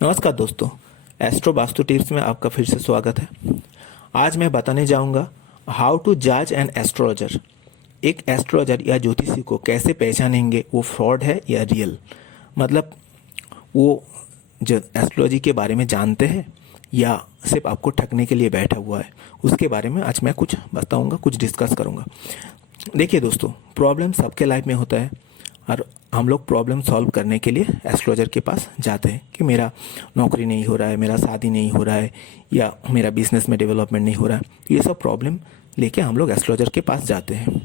नमस्कार दोस्तों, astro vastu tips में आपका फिर से स्वागत है। आज मैं बताने जाऊंगा हाउ टू जज एन एस्ट्रोलॉजर। एक एस्ट्रोलॉजर या ज्योतिषी को कैसे पहचानेंगे वो फ्रॉड है या रियल। मतलब वो जो एस्ट्रोलॉजी के बारे में जानते हैं या सिर्फ आपको ठगने के लिए बैठा हुआ है, उसके बारे में आज मैं कुछ बताऊंगा, कुछ डिस्कस करूंगा। देखिए दोस्तों, प्रॉब्लम सबके लाइफ में होता है और हम लोग प्रॉब्लम सॉल्व करने के लिए एस्ट्रोलॉजर के पास जाते हैं कि मेरा नौकरी नहीं हो रहा है, मेरा शादी नहीं हो रहा है या मेरा बिजनेस में डेवलपमेंट नहीं हो रहा है। तो ये सब प्रॉब्लम लेके हम लोग एस्ट्रोलॉजर के पास जाते हैं।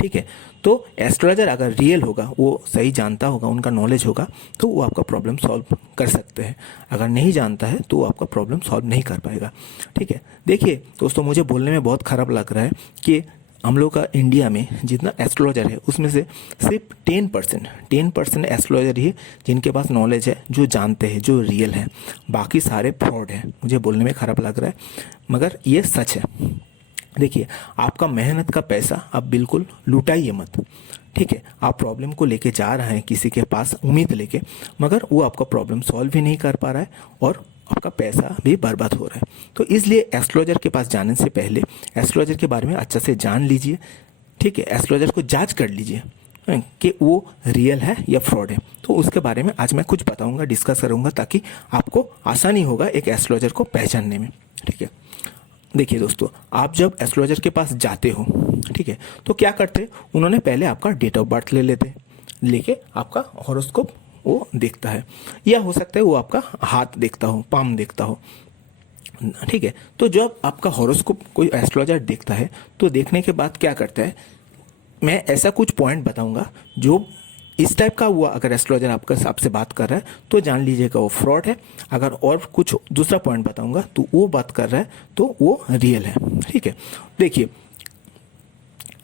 ठीक है, तो एस्ट्रोलॉजर अगर रियल होगा, वो सही जानता होगा, उनका नॉलेज होगा, तो वो आपका प्रॉब्लम सॉल्व कर सकते हैं। अगर नहीं जानता है तो वो आपका प्रॉब्लम सॉल्व नहीं कर पाएगा। ठीक है, देखिए दोस्तों, मुझे बोलने में बहुत ख़राब लग रहा है कि हम लोग का इंडिया में जितना एस्ट्रोलॉजर है उसमें से सिर्फ 10% एस्ट्रोलॉजर ही जिनके पास नॉलेज है, जो जानते हैं, जो रियल है। बाकी सारे फ्रॉड है। मुझे बोलने में ख़राब लग रहा है मगर ये सच है। देखिए, आपका मेहनत का पैसा आप बिल्कुल लुटाइए मत। ठीक है, आप प्रॉब्लम को लेके जा रहे हैं किसी के पास उम्मीद लेके, मगर वो आपका प्रॉब्लम सॉल्व भी नहीं कर पा रहा है और आपका पैसा भी बर्बाद हो रहा है। तो इसलिए एस्ट्रोलॉजर के पास जाने से पहले एस्ट्रोलॉजर के बारे में अच्छा से जान लीजिए। ठीक है, एस्ट्रोलॉजर को जांच कर लीजिए कि वो रियल है या फ्रॉड है। तो उसके बारे में आज मैं कुछ बताऊंगा, डिस्कस करूंगा, ताकि आपको आसानी होगा एक एस्ट्रोलॉजर को पहचानने में। ठीक है, देखिए दोस्तों, आप जब एस्ट्रोलॉजर के पास जाते हो, ठीक है, तो क्या करते, उन्होंने पहले आपका डेट ऑफ बर्थ ले लेते, लेके आपका हॉरोस्कोप वो देखता है, या हो सकता है वो आपका हाथ देखता हो, पाम देखता हो। ठीक है, तो जब आपका हॉरोस्कोप कोई एस्ट्रोलॉजर देखता है तो देखने के बाद क्या करता है, मैं ऐसा कुछ पॉइंट बताऊंगा जो इस टाइप का हुआ। अगर एस्ट्रोलॉजर आपके आपसे बात कर रहा है तो जान लीजिएगा वो फ्रॉड है। अगर और कुछ दूसरा पॉइंट बताऊंगा तो वो बात कर रहा है तो वो रियल है। ठीक है, देखिए,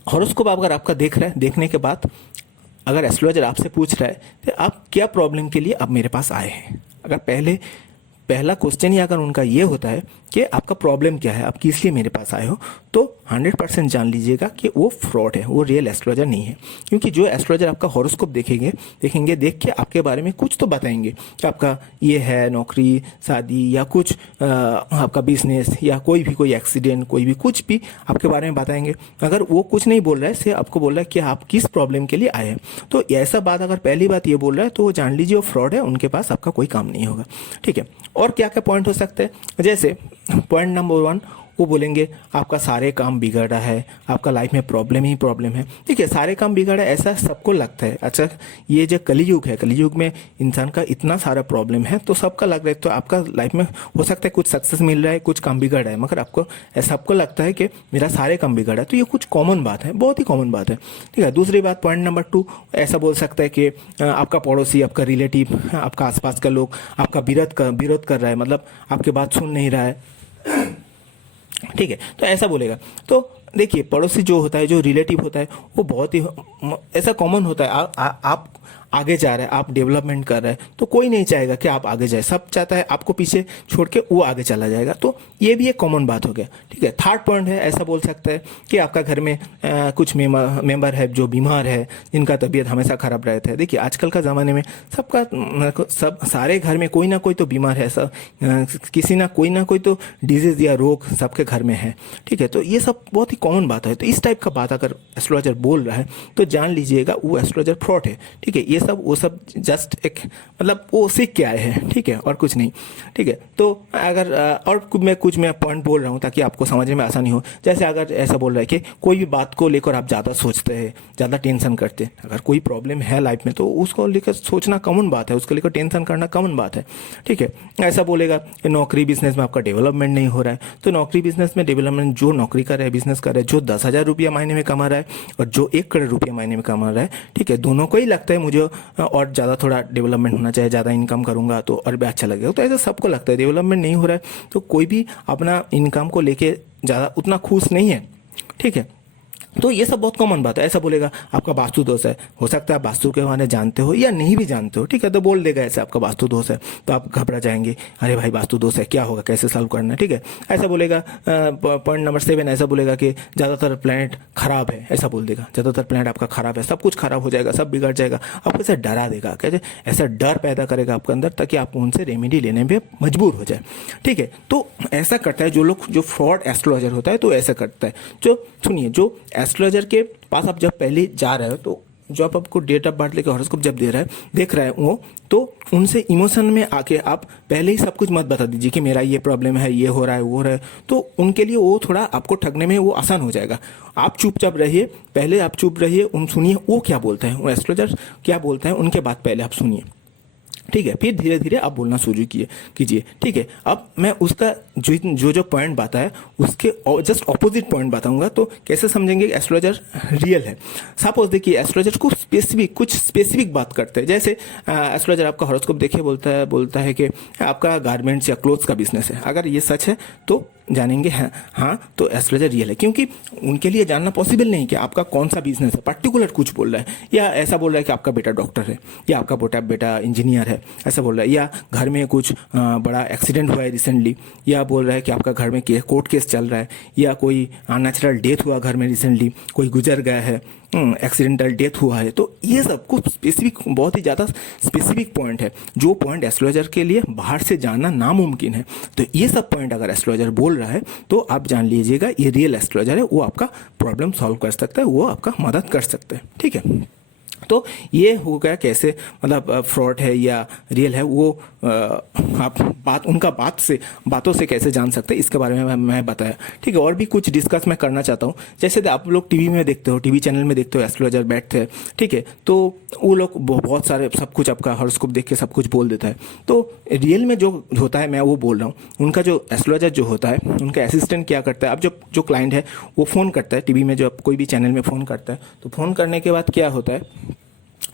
हॉरोस्कोप अगर आपका देख रहा है, देखने के बाद अगर एस्ट्रोलॉजर आपसे पूछ रहा है तो आप क्या प्रॉब्लम के लिए आप मेरे पास आए हैं, अगर पहला क्वेश्चन ही अगर उनका ये होता है कि आपका प्रॉब्लम क्या है, आप किस लिए मेरे पास आए हो, तो 100% जान लीजिएगा कि वो फ्रॉड है, वो रियल एस्ट्रोलॉजर नहीं है। क्योंकि जो एस्ट्रोलॉजर आपका हॉरोस्कोप देखेंगे देख के आपके बारे में कुछ तो बताएंगे कि आपका ये है, नौकरी, शादी या कुछ आपका बिजनेस या कोई एक्सीडेंट, कोई भी कुछ भी आपके बारे में बताएंगे। अगर वो कुछ नहीं बोल रहा है, सिर्फ आपको बोल रहा है कि आप किस प्रॉब्लम के लिए आए हैं, तो ऐसा बात अगर पहली बात ये बोल रहा है तो वो जान लीजिए वो फ्रॉड है, उनके पास आपका कोई काम नहीं होगा। ठीक है, और क्या क्या पॉइंट हो सकते हैं, जैसे पॉइंट नंबर 1, वो बोलेंगे आपका सारे काम बिगड़ रहा है, आपका लाइफ में प्रॉब्लम ही प्रॉब्लम है। देखिए, सारे काम बिगड़ा है ऐसा सबको लगता है। अच्छा, ये जो कलयुग है, कलयुग में इंसान का इतना सारा प्रॉब्लम है तो सबका लग रहा है, तो आपका लाइफ में हो सकता है कुछ सक्सेस मिल रहा है, कुछ काम बिगड़ रहा है, मगर आपको सबको लगता है कि मेरा सारे काम बिगड़ा है। तो ये कुछ कॉमन बात है, बहुत ही कॉमन बात है। ठीक है, दूसरी बात, पॉइंट नंबर 2, ऐसा बोल सकता है कि आपका पड़ोसी, आपका रिलेटिव, आपका आसपास का लोग आपका विरोध कर रहा है, मतलब आपकी बात सुन नहीं रहा है। ठीक है, तो ऐसा बोलेगा। तो देखिए, पड़ोसी जो होता है, जो रिलेटिव होता है, वो बहुत ही ऐसा कॉमन होता है। आप आगे जा रहे हैं, आप डेवलपमेंट कर रहे हैं, तो कोई नहीं चाहेगा कि आप आगे जाए, सब चाहता है आपको पीछे छोड़ के वो आगे चला जाएगा। तो ये भी एक कॉमन बात हो गया। ठीक है, थर्ड पॉइंट है, ऐसा बोल सकता है कि आपका घर में कुछ मेंबर है जो बीमार है, जिनका तबीयत हमेशा खराब रहता है। देखिए, आजकल का ज़माने में सब सारे घर में कोई ना कोई तो बीमार है, सब किसी ना कोई तो डिजीज या रोग सबके घर में है। ठीक है, तो ये सब बहुत ही कॉमन बात है। तो इस टाइप का बात अगर एस्ट्रोलॉजर बोल रहा है तो जान लीजिएगा वो एस्ट्रोलॉजर फ्रॉड है। ठीक है, वो सब जस्ट एक, मतलब वो सीख के आए हैं। ठीक है, और कुछ नहीं। ठीक है, तो अगर मैं कुछ पॉइंट बोल रहा हूँ ताकि आपको समझने में आसानी हो। जैसे अगर ऐसा बोल रहा है कि कोई भी बात को लेकर आप ज़्यादा सोचते हैं, ज़्यादा टेंशन करते हैं, अगर कोई प्रॉब्लम है लाइफ में तो उसको लेकर सोचना कॉमन बात है, उसको लेकर टेंशन करना कॉमन बात है। ठीक है, ऐसा बोलेगा कि नौकरी बिजनेस में आपका डेवलपमेंट नहीं हो रहा है, तो नौकरी बिजनेस में डेवलपमेंट, जो नौकरी कर रहा है, बिजनेस कर रहा है, जो 10,000 रुपया महीने में कमा रहा है और जो 1 करोड़ रुपया महीने में कमा रहा है, ठीक है, दोनों को ही लगता है मुझे और ज़्यादा थोड़ा डेवलपमेंट होना चाहिए, ज़्यादा इनकम करूँगा तो और भी अच्छा लगेगा। तो ऐसा सबको लगता है, डेवलपमेंट नहीं हो रहा है तो कोई भी अपना इनकम को लेके ज़्यादा उतना खुश नहीं है। ठीक है, तो ये सब बहुत कॉमन बात है। ऐसा बोलेगा आपका वास्तु दोष है, हो सकता है आप वास्तु के बारे में जानते हो या नहीं भी जानते हो, ठीक है, तो बोल देगा ऐसे आपका वास्तु दोष है, तो आप घबरा जाएंगे, अरे भाई वास्तु दोष है, क्या होगा, कैसे सॉल्व करना है, ठीक है। ऐसा बोलेगा पॉइंट नंबर 7, ऐसा बोलेगा कि ज़्यादातर प्लैनेट खराब है, ऐसा बोल देगा, ज़्यादातर प्लैनेट आपका खराब है, सब कुछ खराब हो जाएगा, सब बिगड़ जाएगा, आपको ऐसा डरा देगा, कैसे ऐसा डर पैदा करेगा आपके अंदर, ताकि आप उनसे रेमेडी लेने में मजबूर हो जाए, ठीक है। तो ऐसा करता है जो लोग, जो फ्रॉड एस्ट्रोलॉजर होता है, तो ऐसा करता है। जो सुनिए, जो एस्ट्रोलॉजर के पास आप जब पहले जा रहे हो, तो जो आपको डेट ऑफ बर्थ लेकर हॉरोस्कोप जब दे रहा है, देख रहा है वो, तो उनसे इमोशन में आके आप पहले ही सब कुछ मत बता दीजिए कि मेरा ये प्रॉब्लम है, ये हो रहा है, वो हो रहा है, तो उनके लिए वो थोड़ा आपको ठगने में वो आसान हो जाएगा। आप चुपचाप रहिए, पहले आप चुप रहिए, उन सुनिए वो क्या बोलते हैं, वो एस्ट्रोलॉजर क्या बोलते हैं, उनके बात पहले आप सुनिए, ठीक है, फिर धीरे धीरे आप बोलना शुरू कीजिए, ठीक है। अब मैं उसका जो पॉइंट बताया उसके जस्ट ऑपोजिट पॉइंट बताऊंगा, तो कैसे समझेंगे एस्ट्रोलॉजर रियल है। सपोज देखिए, एस्ट्रोलॉजर को कुछ स्पेसिफिक बात करते हैं, जैसे एस्ट्रोलॉजर आपका हॉरोस्कोप देखिए बोलता है कि आपका गारमेंट्स या क्लोथ्स का बिजनेस है, अगर ये सच है तो जानेंगे हाँ तो एस्ट्रोलॉजर रियल है, क्योंकि उनके लिए जानना पॉसिबल नहीं कि आपका कौन सा बिजनेस है, पर्टिकुलर कुछ बोल रहा है, या ऐसा बोल रहा है कि आपका बेटा डॉक्टर है, या आपका बेटा इंजीनियर है, ऐसा बोल रहा है, या घर में कुछ बड़ा एक्सीडेंट हुआ है रिसेंटली, या बोल रहा है कि आपका घर में कोर्ट केस चल रहा है, या कोई अननेचुरल डेथ हुआ घर में रिसेंटली, कोई गुजर गया है, एक्सीडेंटल डेथ हुआ है। तो ये सब कुछ स्पेसिफिक, बहुत ही ज़्यादा स्पेसिफिक पॉइंट है, जो पॉइंट एस्ट्रोलॉजर के लिए बाहर से जानना नामुमकिन है। तो ये सब पॉइंट अगर एस्ट्रोलॉजर बोल रहा है तो आप जान लीजिएगा ये रियल एस्ट्रोलॉजर है, वो आपका प्रॉब्लम सॉल्व कर सकता है, वो आपका मदद कर सकता है, ठीक है। तो ये हो गया कैसे, मतलब फ्रॉड है या रियल है, वो आप उनका बातों से कैसे जान सकते हैं, इसके बारे में मैं बताया, ठीक है। और भी कुछ डिस्कस मैं करना चाहता हूँ, जैसे आप लोग टीवी में देखते हो, टीवी चैनल में देखते हो एस्ट्रोलॉजर बैठते हैं, ठीक है, तो वो लोग बहुत सारे सब कुछ आपका हॉरोस्कोप देख के सब कुछ बोल देता है। तो रियल में जो होता है, मैं वो बोल रहा हूँ, उनका जो एस्ट्रोलॉजर जो होता है, उनका असिस्टेंट क्या करता है, अब जो क्लाइंट है वो फ़ोन करता है टीवी में, जो कोई भी चैनल में फ़ोन करता है, तो फ़ोन करने के बाद क्या होता है,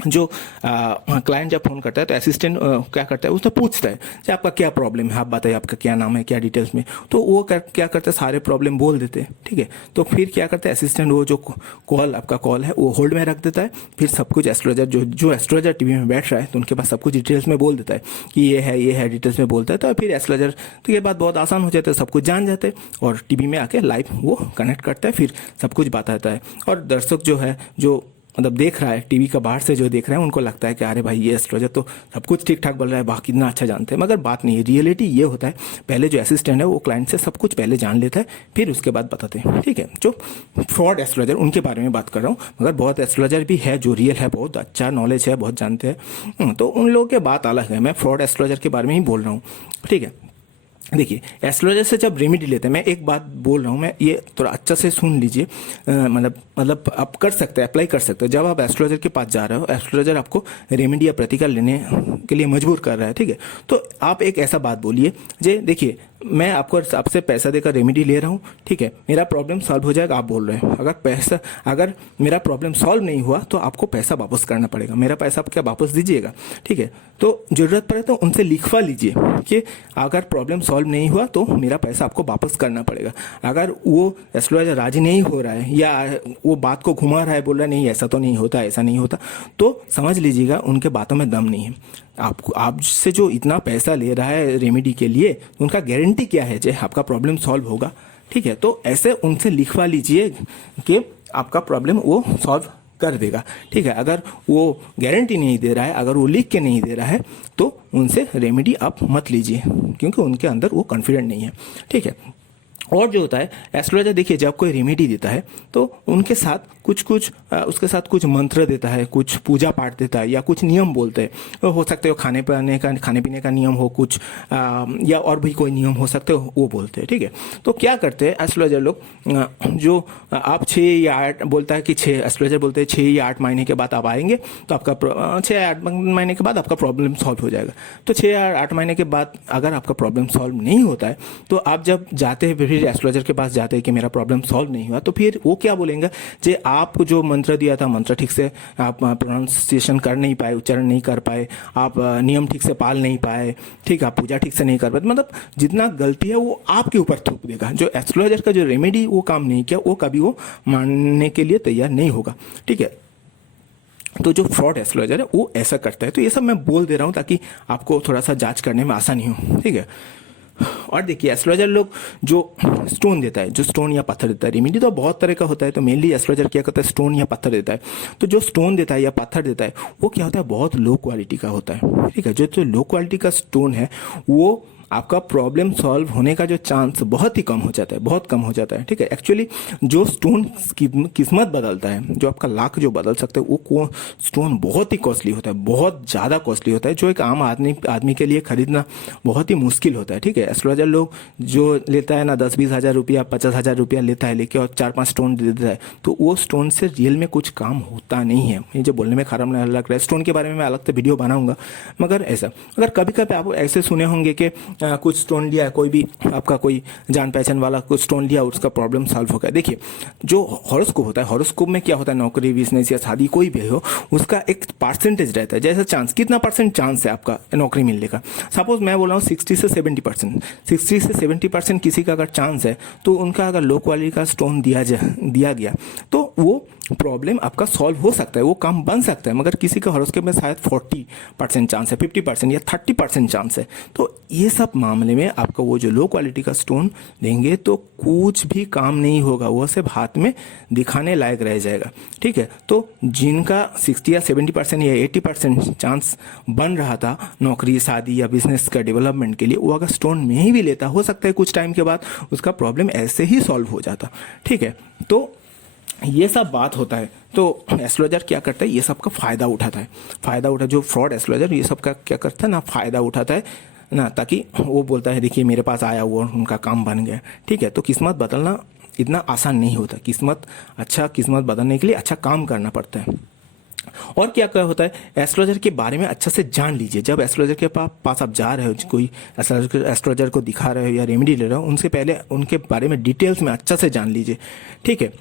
जो क्लाइंट जब फोन करता है तो असिस्टेंट क्या करता है, उससे पूछता है कि आपका क्या प्रॉब्लम है, आप बताइए आपका क्या नाम है, क्या डिटेल्स में, तो वो क्या करता है, सारे प्रॉब्लम बोल देते हैं, ठीक है। तो फिर क्या करता है असिस्टेंट, वो जो आपका कॉल है वो होल्ड में रख देता है, फिर सब कुछ एस्ट्रोलॉजर जो एस्ट्रोलॉजर टीवी में बैठ रहा है, तो उनके पास सब कुछ डिटेल्स में बोल देता है कि ये है डिटेल्स में बोलता है, तो फिर एस्ट्रोलॉजर, तो ये बात बहुत आसान हो जाता है, सब कुछ जान जाते हैं, और टीवी में आके लाइव वो कनेक्ट करता है, फिर सब कुछ बताता है। और दर्शक जो है, जो मतलब देख रहा है टीवी का बाहर से, जो देख रहे हैं, उनको लगता है कि अरे भाई ये एस्ट्रोलॉजर तो सब कुछ ठीक ठाक बोल रहा है, बाकी कितना अच्छा जानते हैं, मगर बात नहीं है। रियलिटी ये होता है, पहले जो असिस्टेंट है वो क्लाइंट से सब कुछ पहले जान लेता है, फिर उसके बाद बताते हैं, ठीक है। जो फ्रॉड एस्ट्रोलॉजर, उनके बारे में बात कर रहा हूँ, मगर बहुत एस्ट्रोलॉजर भी है जो रियल है, बहुत अच्छा नॉलेज है, बहुत जानते हैं, तो उन लोगों की बात अलग है, मैं फ्रॉड एस्ट्रोलॉजर के बारे में ही बोल रहा हूँ, ठीक है। देखिए, एस्ट्रोलॉजर से जब रेमेडी लेते हैं, मैं एक बात बोल रहा हूँ, मैं ये थोड़ा अच्छा से सुन लीजिए, मतलब आप कर सकते हैं, अप्लाई कर सकते हैं। जब आप एस्ट्रोलॉजर के पास जा रहे हो, एस्ट्रोलॉजर आपको रेमेडी या प्रतिकार लेने के लिए मजबूर कर रहा है, ठीक है, तो आप एक ऐसा बात बोलिए, जे देखिए मैं आपसे पैसा देकर रेमेडी ले रहा हूँ, ठीक है, मेरा प्रॉब्लम सॉल्व हो जाएगा, आप बोल रहे हैं, अगर मेरा प्रॉब्लम सॉल्व नहीं हुआ तो आपको पैसा वापस करना पड़ेगा, मेरा पैसा आप क्या वापस दीजिएगा, ठीक है। तो ज़रूरत पड़े तो उनसे लिखवा लीजिए कि अगर प्रॉब्लम सॉल्व नहीं हुआ तो मेरा पैसा आपको वापस करना पड़ेगा। अगर वो एस्ट्रोलॉजर राजी नहीं हो रहा है, या वो बात को घुमा रहा है, बोल रहा है नहीं ऐसा तो नहीं होता, ऐसा नहीं होता, तो समझ लीजिएगा उनके बातों में दम नहीं है। आपसे जो इतना पैसा ले रहा है रेमेडी के लिए, उनका गारंटी क्या है जो आपका प्रॉब्लम सॉल्व होगा, ठीक है। तो ऐसे उनसे लिखवा लीजिए कि आपका प्रॉब्लम वो सॉल्व कर देगा, ठीक है। अगर वो गारंटी नहीं दे रहा है, अगर वो लिख के नहीं दे रहा है, तो उनसे रेमेडी आप मत लीजिए, क्योंकि उनके अंदर वो कॉन्फिडेंट नहीं है, ठीक है। और जो होता है एस्ट्रोलॉजर, देखिए जब कोई रेमेडी देता है तो उनके साथ उसके साथ कुछ मंत्र देता है, कुछ पूजा पाठ देता है, या कुछ नियम बोलते हैं, हो सकते हो खाने पीने का नियम हो कुछ, या और भी कोई नियम हो सकते हो, वो बोलते हैं, ठीक है। तो क्या करते हैं एस्ट्रोलॉजर लोग, जो आप 6 या 8 बोलता है कि 6, एस्ट्रोलॉजर बोलते हैं 6 या 8 महीने के बाद आप आएंगे तो आपका 6 या 8 महीने के बाद आपका प्रॉब्लम सॉल्व हो जाएगा। तो 6 या 8 महीने के बाद अगर आपका प्रॉब्लम सॉल्व नहीं होता है, तो आप जब जाते हैं फिर एस्ट्रोलॉजर के पास जाते हैं कि मेरा प्रॉब्लम सॉल्व नहीं हुआ, तो फिर वो क्या बोलेंगे, जे आपको जो मंत्र दिया था मंत्र ठीक से आप प्रोनाउंसिएशन कर नहीं पाए, उच्चारण नहीं कर पाए, आप नियम ठीक से पाल नहीं पाए, ठीक है, आप पूजा ठीक से नहीं कर पाए, मतलब जितना गलती है वो आपके ऊपर थोप देगा। जो एस्ट्रोलॉजर का जो रेमेडी वो काम नहीं किया, वो कभी वो मानने के लिए तैयार नहीं होगा, ठीक है। तो जो फ्रॉड एस्ट्रोलॉजर है वो ऐसा करता है। तो ये सब मैं बोल दे रहा हूँ ताकि आपको थोड़ा सा जांच करने में आसानी हो, ठीक है। और देखिए एस्ट्रोलॉजर लोग जो स्टोन देता है, जो स्टोन या पत्थर देता है, रेमेडी तो बहुत तरह का होता है, तो मेनली एस्ट्रोलॉजर क्या करता है, स्टोन या पत्थर देता है। तो जो स्टोन देता है या पत्थर देता है वो क्या होता है, बहुत लो क्वालिटी का होता है, ठीक है। जो लो क्वालिटी का स्टोन है वो आपका प्रॉब्लम सॉल्व होने का जो चांस बहुत ही कम हो जाता है, बहुत कम हो जाता है, ठीक है। एक्चुअली जो स्टोन किस्मत बदलता है, जो आपका लाख जो बदल सकता है, वो स्टोन बहुत ही कॉस्टली होता है, बहुत ज़्यादा कॉस्टली होता है, जो एक आम आदमी के लिए खरीदना बहुत ही मुश्किल होता है, ठीक है। एस्ट्रोलॉजर लोग जो लेता है ना 10-20 हज़ार रुपया, 50 हज़ार रुपया लेता है लेके, और 4-5 स्टोन दे देता है, तो वो स्टोन से रियल में कुछ काम होता नहीं है। ये जो बोलने में खराब नहीं लग रहा है, स्टोन के बारे में मैं अलग से वीडियो बनाऊंगा, मगर ऐसा अगर कभी कभी आप ऐसे सुने होंगे कि कुछ स्टोन लिया है, कोई भी आपका कोई जान पहचान वाला कुछ स्टोन लिया, उसका प्रॉब्लम सॉल्व हो गया। देखिए जो हॉरोस्कोप होता है, हॉरोस्कोप में क्या होता है, नौकरी, बिजनेस या शादी कोई भी हो, उसका एक परसेंटेज रहता है, जैसा चांस, कितना परसेंट चांस है आपका नौकरी मिलने का। सपोज मैं बोल रहा हूँ 60 से 70%, 60 से 70% किसी का अगर चांस है, तो उनका अगर लो क्वालिटी का स्टोन दिया गया तो वो प्रॉब्लम आपका सॉल्व हो सकता है, वो काम बन सकता है। मगर किसी का हॉरोस्कोप में शायद 40% चांस है, 50% या 30% चांस है। तो ये सब मामले में आपका वो जो लो क्वालिटी का स्टोन देंगे तो कुछ भी काम नहीं होगा, वो सिर्फ हाथ में दिखाने लायक रह जाएगा, ठीक है। तो जिनका 60 या 70% या 80% चांस बन रहा था नौकरी, शादी या बिजनेस का डेवलपमेंट के लिए, वो अगर स्टोन में ही भी लेता, हो सकता है कुछ टाइम के बाद उसका प्रॉब्लम ऐसे ही सॉल्व हो जाता, ठीक है। तो ये सब बात होता है। तो एस्ट्रोलॉजर क्या करता है, ये सब का फ़ायदा उठाता है, जो फ्रॉड एस्ट्रोलॉजर ये सब का क्या करता है ना, फ़ायदा उठाता है ना, ताकि वो बोलता है देखिए मेरे पास आया हुआ उनका काम बन गया, ठीक है। तो किस्मत बदलना इतना आसान नहीं होता, किस्मत बदलने के लिए अच्छा काम करना पड़ता है। और क्या क्या होता है, एस्ट्रोलॉजर के बारे में अच्छा से जान लीजिए। जब एस्ट्रोलॉजर के पास आप जा रहे हो, कोई एस्ट्रोलॉजर को दिखा रहे हो या रेमेडी ले रहे हो, उनसे पहले उनके बारे में डिटेल्स में अच्छा से जान लीजिए, ठीक है।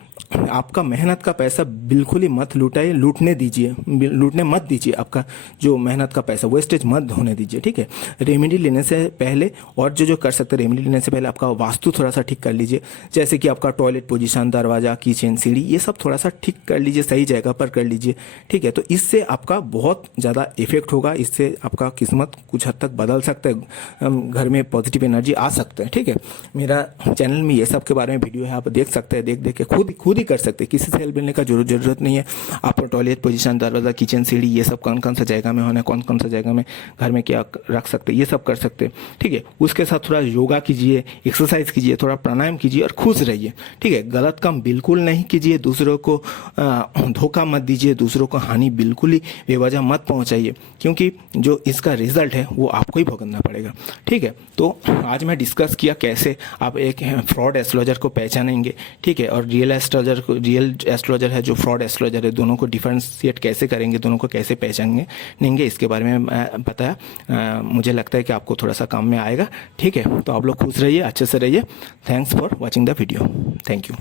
आपका मेहनत का पैसा बिल्कुल ही मत लूटने मत दीजिए। आपका जो मेहनत का पैसा वेस्टेज मत होने दीजिए, ठीक है। रेमेडी लेने से पहले और जो कर सकते हैं, रेमेडी लेने से पहले आपका वास्तु थोड़ा सा ठीक कर लीजिए, जैसे कि आपका टॉयलेट पोजीशन, दरवाजा, किचन, सीढ़ी, ये सब थोड़ा सा ठीक कर लीजिए, सही जगह पर कर लीजिए, ठीक है। तो इससे आपका बहुत ज़्यादा इफेक्ट होगा, इससे आपका किस्मत कुछ हद तक बदल सकता है, घर में पॉजिटिव एनर्जी आ सकता है, ठीक है। मेरा चैनल में ये सब के बारे में वीडियो है, आप देख सकते हैं, देख के खुद ही कर सकते हैं, किसी से हेल्प लेने का जरूरत नहीं है। आप टॉयलेट पोजीशन, दरवाजा, किचन, सीढ़ी, ये सब कौन कौन सा जगह में होना है, कौन कौन सा जगह में घर में क्या रख सकते हैं, ये सब कर सकते हैं, ठीक है। उसके साथ थोड़ा योगा कीजिए, एक्सरसाइज कीजिए, थोड़ा प्राणायाम कीजिए और खुश रहिए, ठीक है। गलत काम बिल्कुल नहीं कीजिए, दूसरों को धोखा मत दीजिए, दूसरों को हानि बिल्कुल ही बेवजह मत पहुंचाइए, क्योंकि जो इसका रिजल्ट है वो आपको ही भुगतना पड़ेगा, ठीक है। तो आज मैं डिस्कस किया कैसे आप एक फ्रॉड एस्ट्रोलॉजर को पहचानेंगे, ठीक है, और रियल एस्ट्रोलॉजर है, जो फ्रॉड एस्ट्रोलॉजर है, दोनों को डिफरेंशिएट कैसे करेंगे, दोनों को कैसे पहचानेंगे, इसके बारे में मैं बताया। मुझे लगता है कि आपको थोड़ा सा काम में आएगा, ठीक है। तो आप लोग खुश रहिए, अच्छे से रहिए। Thanks for watching the video, thank you.